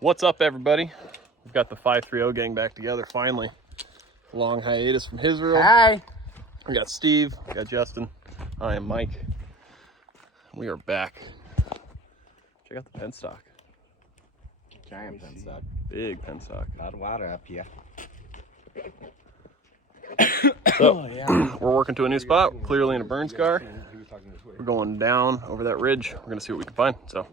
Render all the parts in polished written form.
What's up, everybody? We've got the 530 gang back together finally. Long hiatus from Israel. Hi. We got Steve, we got Justin. I am Mike. We are back. Check out the penstock. Giant penstock. Big penstock. A lot of water up here. So, we're working to a new spot, clearly in a burn scar. We're going down over that ridge. We're gonna see what we can find. So,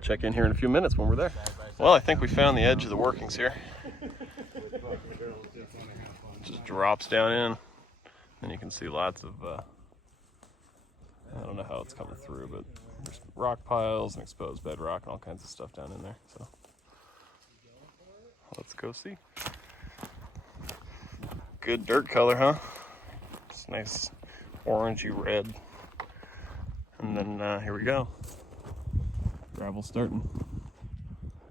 check in here in a few minutes when we're there. Well, I think we found the edge of the workings here. Just drops down in, and you can see lots of, I don't know how it's coming through, but there's rock piles and exposed bedrock and all kinds of stuff down in there. So, let's go see. Good dirt color, huh? It's nice orangey red. And then here we go. Gravel starting.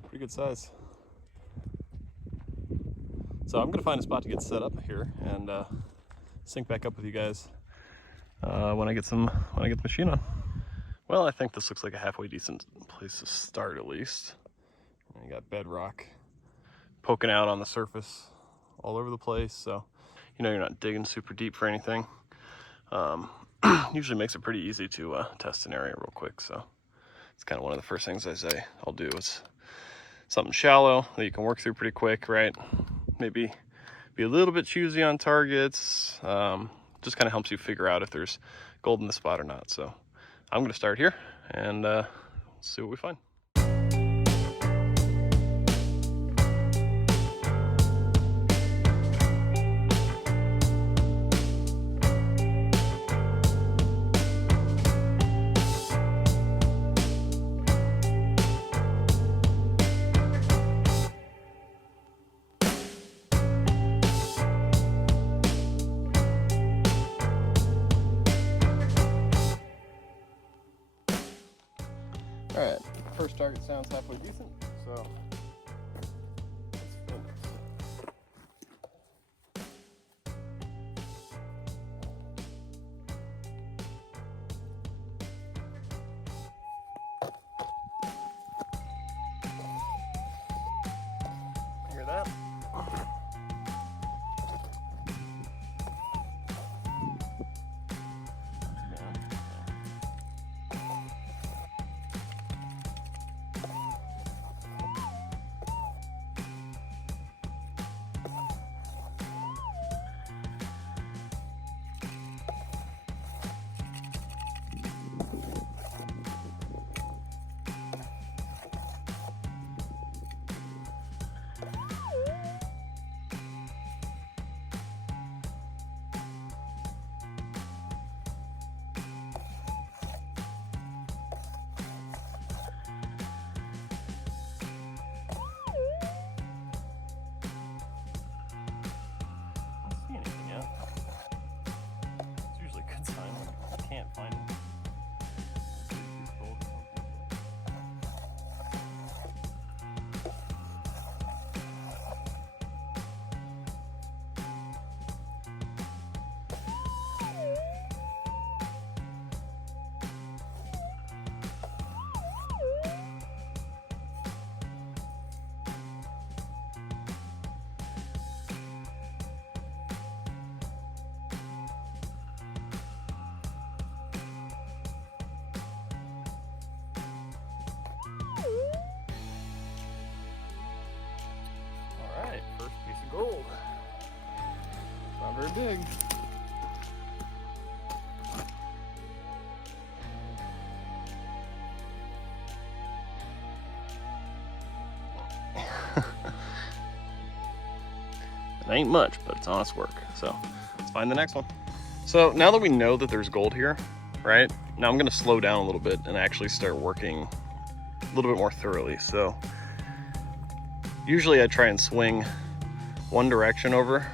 Pretty good size. So I'm gonna find a spot to get set up here and sync back up with you guys when I get the machine on. Well, I think this looks like a halfway decent place to start, at least. You got bedrock poking out on the surface all over the place, so you know you're not digging super deep for anything. Usually makes it pretty easy to test an area real quick, so it's kind of one of the first things I say I'll do is something shallow that you can work through pretty quick, right? Maybe be a little bit choosy on targets. Just kind of helps you figure out if there's gold in the spot or not. So I'm going to start here and see what we find. All right, first target sounds halfway decent, so let's film it. Hear that? First piece of gold. Not very big. It ain't much, but it's honest work. So let's find the next one. So now that we know that there's gold here, right? Now I'm gonna slow down a little bit and actually start working a little bit more thoroughly. So usually I try and swing one direction over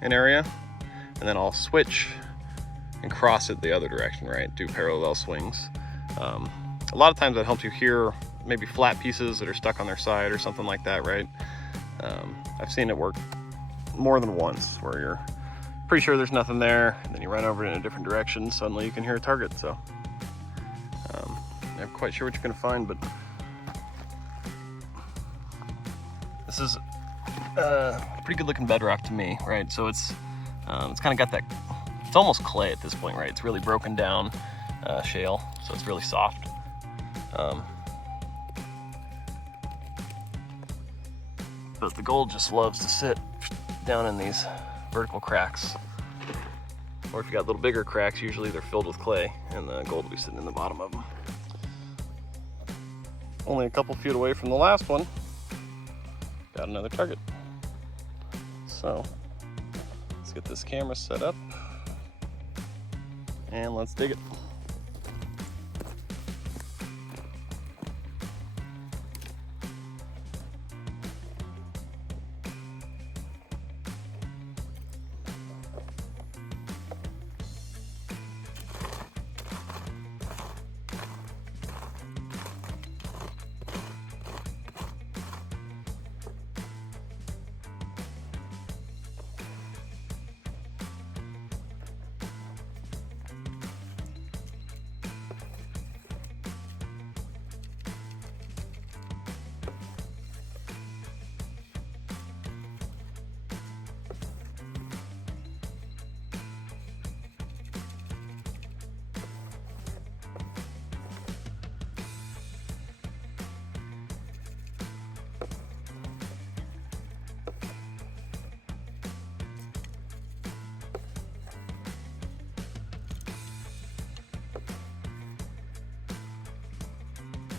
an area, and then I'll switch and cross it the other direction, right? Do parallel swings. A lot of times that helps you hear maybe flat pieces that are stuck on their side or something like that, right? I've seen it work more than once where you're pretty sure there's nothing there, and then you run over it in a different direction, suddenly you can hear a target. So I'm not quite sure what you're gonna find, but This is a pretty good looking bedrock to me, right? So it's kind of got that, it's almost clay at this point, right? It's really broken down shale, so it's really soft. But the gold just loves to sit down in these vertical cracks. Or if you got little bigger cracks, usually they're filled with clay and the gold will be sitting in the bottom of them. Only a couple feet away from the last one, got another target. So let's get this camera set up and let's dig it.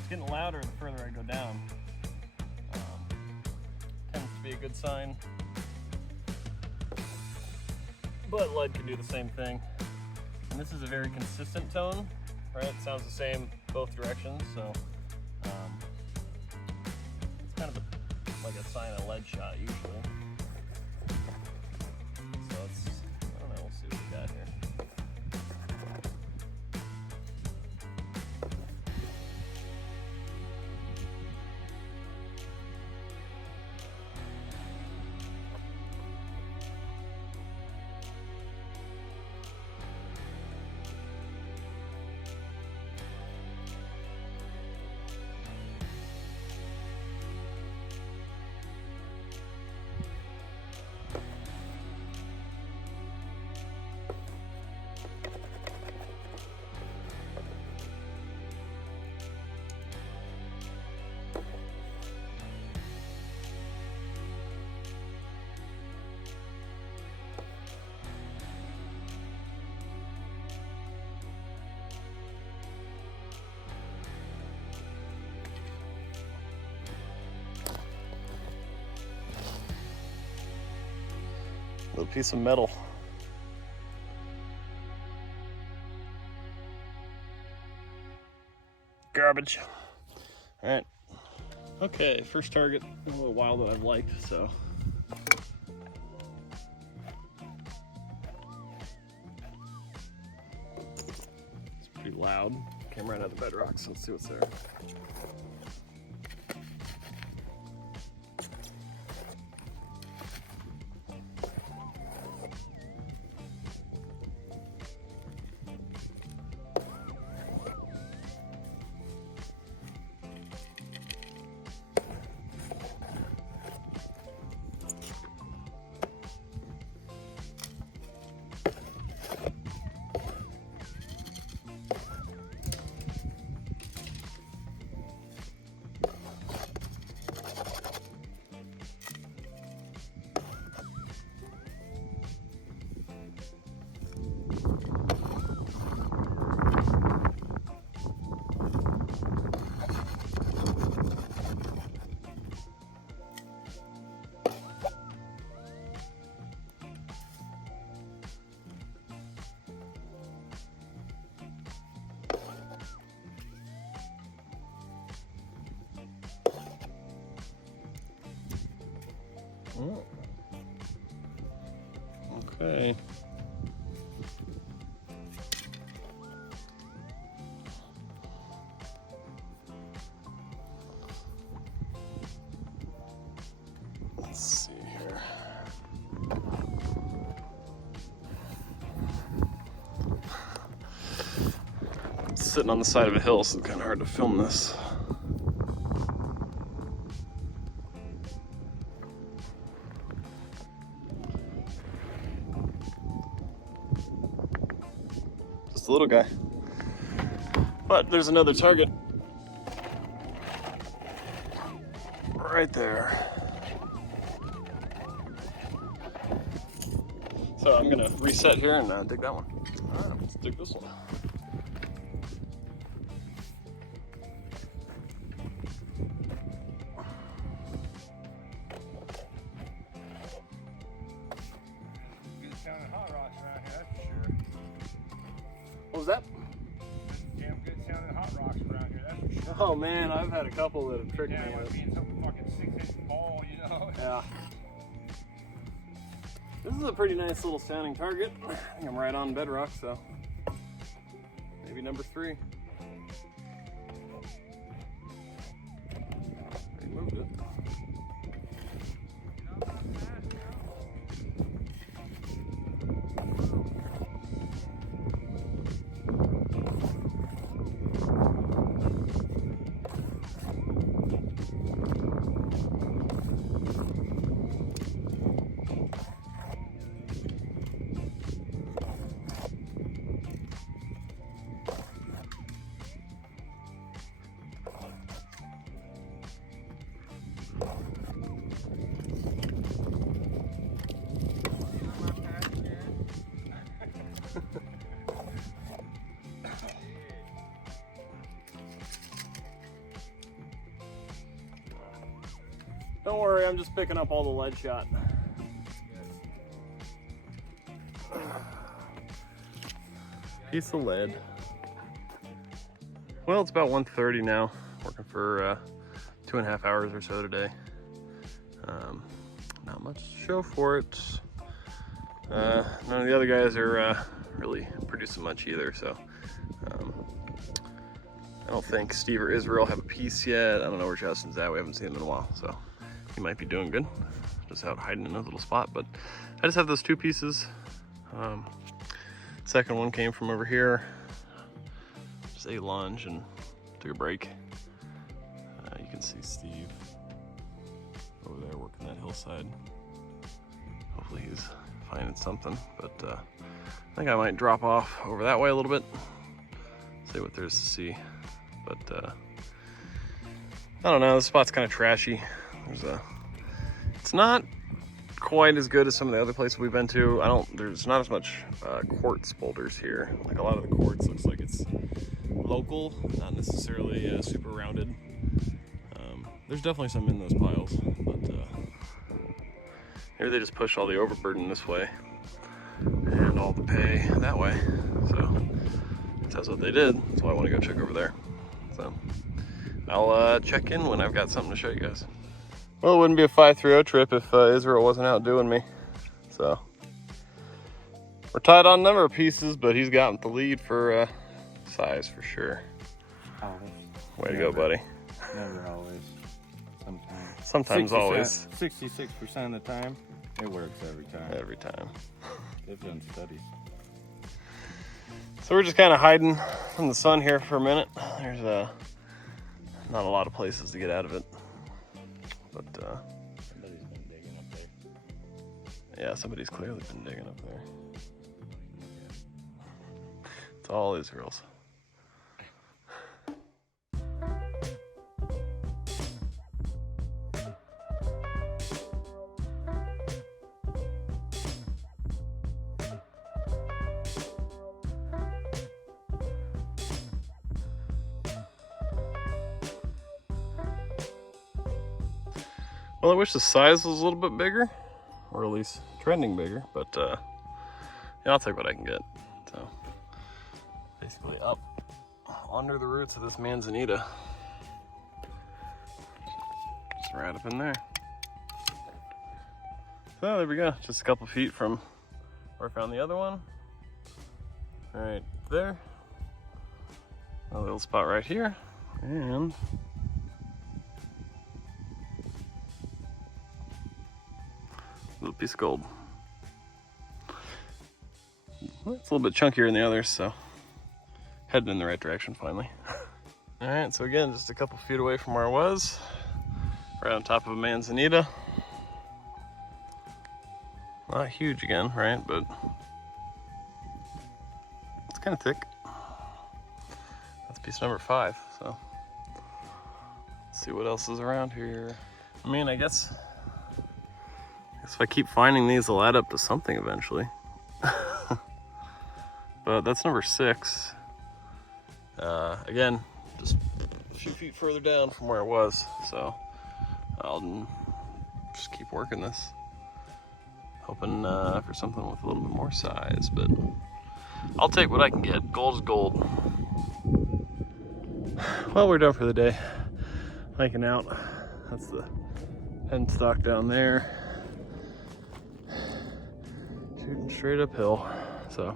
Getting louder the further I go down. Tends to be a good sign. But lead can do the same thing. And this is a very consistent tone, right? It sounds the same both directions, so it's kind of like a sign of lead shot usually. So it's, I don't know, we'll see what we got here. Little piece of metal. Garbage. All right. Okay, first target in a little while that I've liked, so. It's pretty loud. Came right out of the bedrock, so let's see what's there. Oh. Okay. Let's see here. I'm sitting on the side of a hill, so it's kind of hard to film this. just a little guy. But there's another target right there. So I'm gonna reset here and dig that one. All right, let's dig this one. Good sounding hot rocks around here, that's for sure. What was that? Damn good sounding hot rocks around here, that's for sure. Oh man, I've had a couple that have tricked Yeah, me like with. being some fucking 6-inch ball, you know? Yeah. This is a pretty nice little sounding target. I think I'm right on bedrock, so maybe number 3. Removed it. Don't worry, I'm just picking up all the lead shot. Piece of lead. Well, it's about 1:30 now. Working for 2.5 hours or so today. Not much to show for it. None of the other guys are really producing much either, so I don't think Steve or Israel have a piece yet. I don't know where Justin's at. We haven't seen him in a while, so he might be doing good. Just out hiding in a little spot, but I just have those 2 pieces. Second one came from over here. Just ate lunch and took a break. You can see Steve over there working that hillside. Hopefully he's finding something, but I think I might drop off over that way a little bit, see what there's to see. But I don't know, this spot's kind of trashy. It's not quite as good as some of the other places we've been to. There's not as much quartz boulders here. Like a lot of the quartz looks like it's local, not necessarily super rounded. There's definitely some in those piles, but maybe they just push all the overburden this way and all the pay that way. So that's what they did. That's why I want to go check over there. So I'll check in when I've got something to show you guys. Well, it wouldn't be a 530 trip if Israel wasn't outdoing me. So we're tied on a number of pieces, but he's gotten the lead for size for sure. Always. Way to go, buddy. Never always. Sometimes. Sometimes always. 66% of the time, it works every time. Every time. They've done studies. So we're just kind of hiding from the sun here for a minute. There's not a lot of places to get out of it. But Somebody's been digging up there. yeah, somebody's clearly been digging up there. It's all Israel's. Well, I wish the size was a little bit bigger, or at least trending bigger, but yeah, I'll take what I can get. So basically up under the roots of this manzanita. Just right up in there. So there we go, just a couple feet from where I found the other one. Right there. A little spot right here, and little piece of gold. Well, it's a little bit chunkier than the others, so heading in the right direction finally. All right, so again, just a couple feet away from where I was, right on top of a manzanita. Not huge again, right? But it's kind of thick. piece number 5, so let's see what else is around here. I mean, I guess if I keep finding these, they'll add up to something eventually. But that's number 6. Again, just a few feet further down from where I was, so I'll just keep working this, hoping for something with a little bit more size, but I'll take what I can get. Gold is gold. Well, we're done for the day. Hiking out. That's the pen stock down there. Shooting straight uphill. So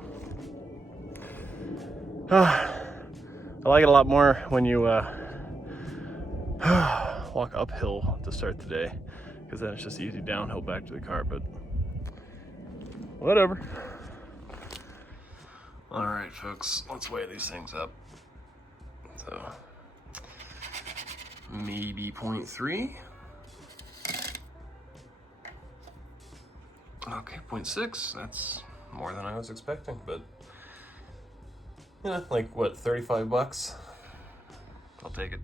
I like it a lot more when you walk uphill to start the day, because then it's just easy downhill back to the car, but whatever. All right, folks, let's weigh these things up. So maybe 0.3. Okay, 0.6. That's more than I was expecting, but you know, like what, $35? I'll take it.